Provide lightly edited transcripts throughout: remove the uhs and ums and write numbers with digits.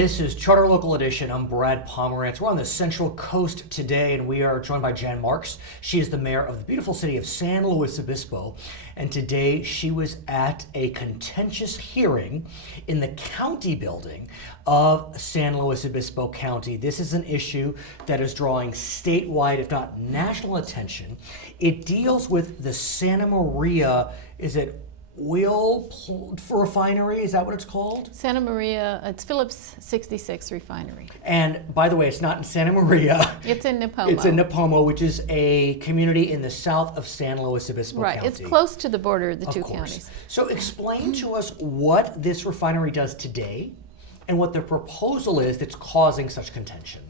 This is Charter Local Edition. I'm Brad Pomerance. We're on the Central Coast today, and we are joined by Jan Marx. She is the mayor of the beautiful city of San Luis Obispo, and today she was at a contentious hearing in the county building of San Luis Obispo County. This is an issue that is drawing statewide, if not national attention. It deals with the Santa Maria, is it Oil Refinery, is that what it's called? Santa Maria, it's Phillips 66 Refinery. And by the way, it's not in Santa Maria. It's in Nipomo. It's in Nipomo, which is a community in the south of San Luis Obispo Right, County. it's close to the border of the two course. counties. So explain to us what this refinery does today and what the proposal is that's causing such contention.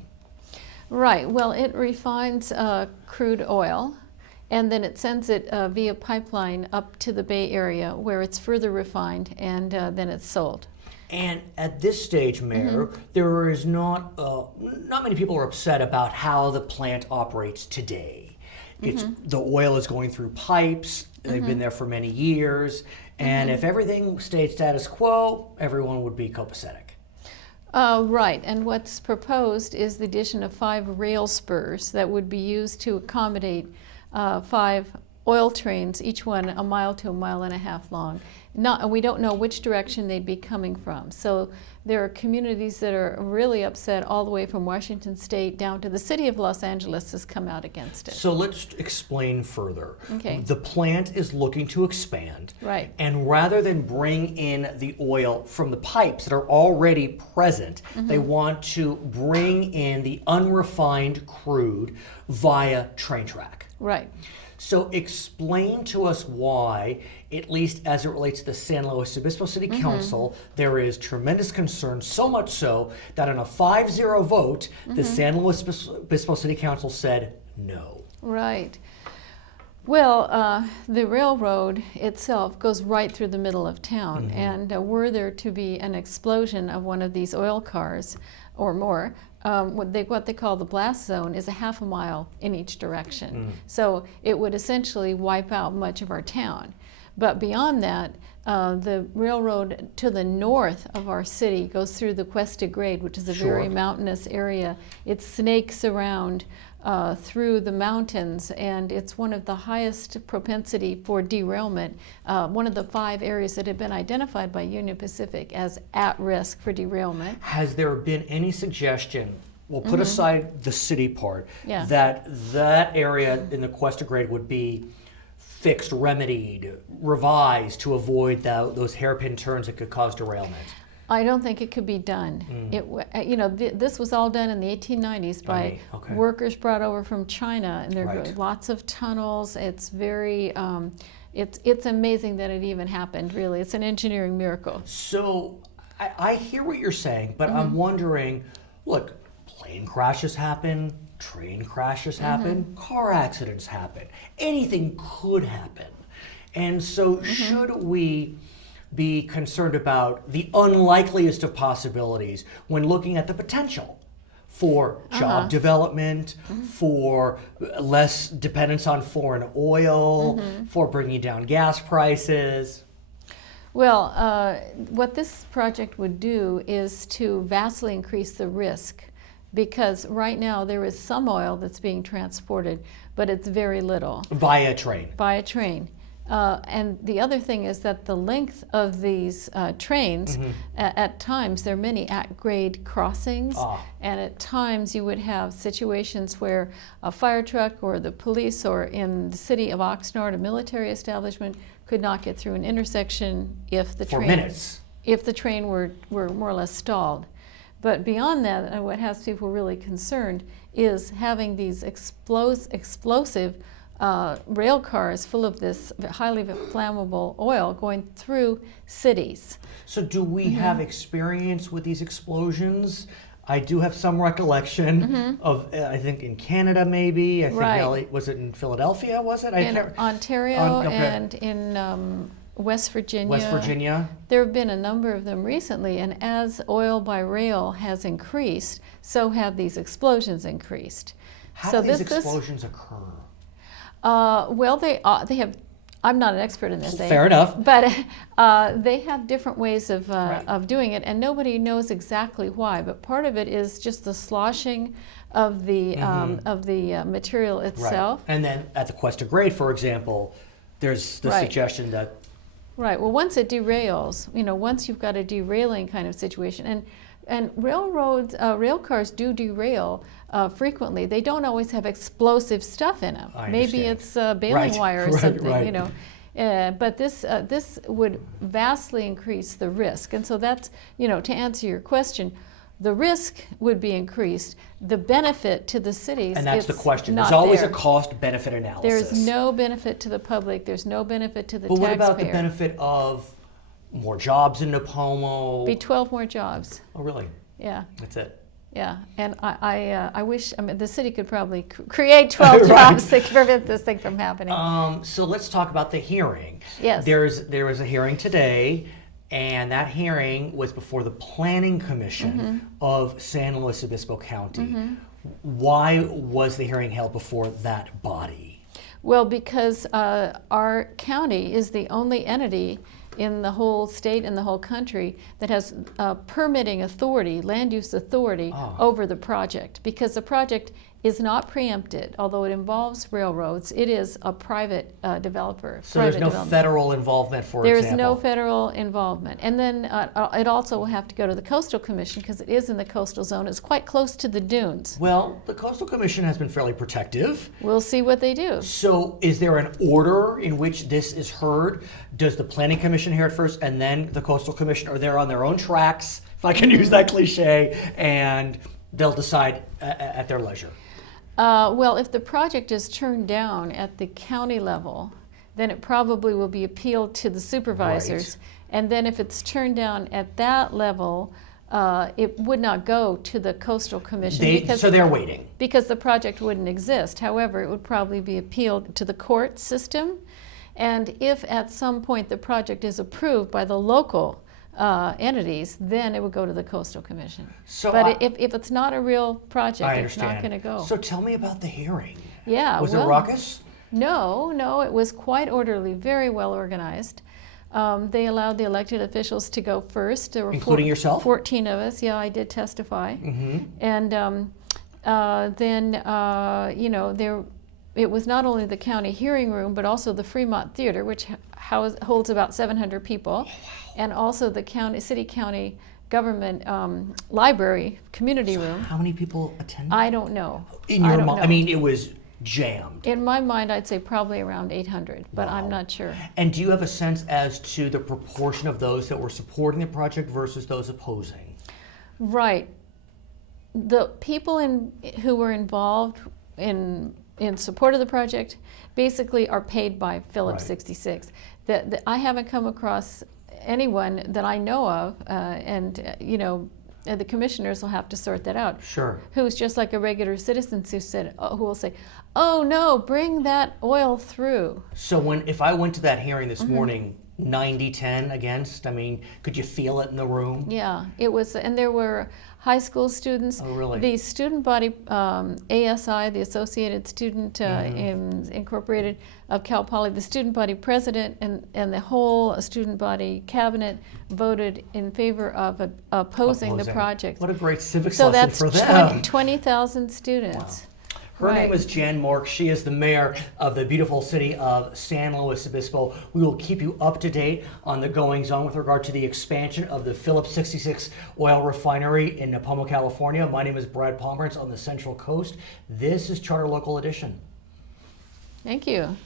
Right, well, it refines crude oil, and then it sends it via pipeline up to the Bay Area where it's further refined, and then it's sold. And at this stage, Mayor, there is not many people are upset about how the plant operates today. It's the oil is going through pipes. They've been there for many years, and if everything stayed status quo, everyone would be copacetic. Right, and what's proposed is the addition of 5 rail spurs that would be used to accommodate 5 oil trains, each one a mile to a mile and a half long. We don't know which direction they'd be coming from. So there are communities that are really upset all the way from Washington State down to the city of Los Angeles has come out against it. So let's explain further. Okay. The plant is looking to expand. Right. And rather than bring in the oil from the pipes that are already present, they want to bring in the unrefined crude via train track. Right. So explain to us why, at least as it relates to the San Luis Obispo City Council, there is tremendous concern, so much so that on a 5-0 vote, the San Luis Obispo City Council said no. Right. Well, the railroad itself goes right through the middle of town, and were there to be an explosion of one of these oil cars or more, what they call the blast zone is a half a mile in each direction. So it would essentially wipe out much of our town. But beyond that, the railroad to the north of our city goes through the Cuesta Grade, which is a very mountainous area. It snakes around through the mountains, and it's one of the highest propensity for derailment, one of the 5 areas that have been identified by Union Pacific as at risk for derailment. Has there been any suggestion, we'll put aside the city part, Yeah. that area in the Cuesta Grade would be fixed, remedied, revised to avoid those hairpin turns that could cause derailment? I don't think it could be done. This was all done in the 1890s by workers brought over from China, and there are lots of tunnels. It's very, it's amazing that it even happened. Really, it's an engineering miracle. So I hear what you're saying, but I'm wondering. Look, plane crashes happen, train crashes happen, car accidents happen. Anything could happen, and so should we be concerned about the unlikeliest of possibilities when looking at the potential for job development, for less dependence on foreign oil, for bringing down gas prices? Well, what this project would do is to vastly increase the risk, because right now there is some oil that's being transported, but it's very little. Via train. By a train. And the other thing is that the length of these trains, at times there are many at-grade crossings, and at times you would have situations where a fire truck or the police or in the city of Oxnard, a military establishment, could not get through an intersection if the train were more or less stalled. But beyond that, what has people really concerned is having these explosive rail cars full of this highly flammable oil going through cities. So do we have experience with these explosions? I do have some recollection of, I think in Canada maybe, I think, was it in Philadelphia, was it? In Ontario and in West Virginia. There have been a number of them recently, and as oil by rail has increased, so have these explosions increased. How do these explosions occur? Well, they have I'm not an expert in this. Fair enough. But they have different ways of Right. doing it, and nobody knows exactly why. But part of it is just the sloshing of the material itself. Right. And then at the Cuesta Grade, for example, there's the Right. suggestion that Right. Well, once it derails, once you've got a derailing kind of situation, and railroads, rail cars do derail frequently. They don't always have explosive stuff in them. I Maybe understand. it's baling Right. wire or Right, something, right. But this would vastly increase the risk. And so that's, to answer your question, the risk would be increased. The benefit to the cities, and that's the it's question. not There's always there. a cost-benefit analysis. There's no benefit to the public. There's no benefit to the But taxpayer. what about the benefit of more jobs in Nipomo? Be 12 more jobs. Oh, really? Yeah. That's it. Yeah, and I wish, the city could probably create 12 Right. jobs to prevent this thing from happening. So let's talk about the hearing. Yes. There was a hearing today, and that hearing was before the Planning Commission of San Luis Obispo County. Why was the hearing held before that body? Well, because our county is the only entity in the whole state and the whole country that has permitting authority, land use authority over the project, because the project is not preempted, although it involves railroads. It is a private developer. So there's no federal involvement, for example? There's no federal involvement. And then it also will have to go to the Coastal Commission because it is in the coastal zone. It's quite close to the dunes. Well, the Coastal Commission has been fairly protective. We'll see what they do. So is there an order in which this is heard? Does the Planning Commission hear it first and then the Coastal Commission? Or they're on their own tracks, if I can use that cliche, and they'll decide at their leisure? Well, if the project is turned down at the county level, then it probably will be appealed to the supervisors. Right. And then if it's turned down at that level, it would not go to the Coastal Commission. So they're waiting. Because the project wouldn't exist. However, it would probably be appealed to the court system. And if at some point the project is approved by the local entities, then it would go to the Coastal Commission. But if it's not a real project, it's not going to go. So tell me about the hearing. Yeah. Was it raucous? No, it was quite orderly, very well organized. They allowed the elected officials to go first. There were including yourself? 14 of us. Yeah, I did testify. And then, it was not only the county hearing room, but also the Fremont Theater, which holds about 700 people, and also the city-county government library, community room. How many people attended? I don't know. In your mind, I mean, it was jammed. In my mind, I'd say probably around 800, but I'm not sure. And do you have a sense as to the proportion of those that were supporting the project versus those opposing? Right. The people who were involved in support of the project basically are paid by Phillips 66. I haven't come across anyone that I know of, the commissioners will have to sort that out. Sure. Who's just like a regular citizen who will say, "Oh no, bring that oil through." So if I went to that hearing this morning, 90-10 against, I mean, could you feel it in the room? Yeah, it was, and there were high school students. Oh, really? The student body, ASI, the Associated Student Incorporated of Cal Poly, the student body president and the whole student body cabinet voted in favor of opposing the project. What a great civics So lesson that's for them. 20,000 students. Wow. Her name is Jan Marx. She is the mayor of the beautiful city of San Luis Obispo. We will keep you up to date on the goings-on with regard to the expansion of the Phillips 66 Oil Refinery in Nipomo, California. My name is Brad Pomerance on the Central Coast. This is Charter Local Edition. Thank you.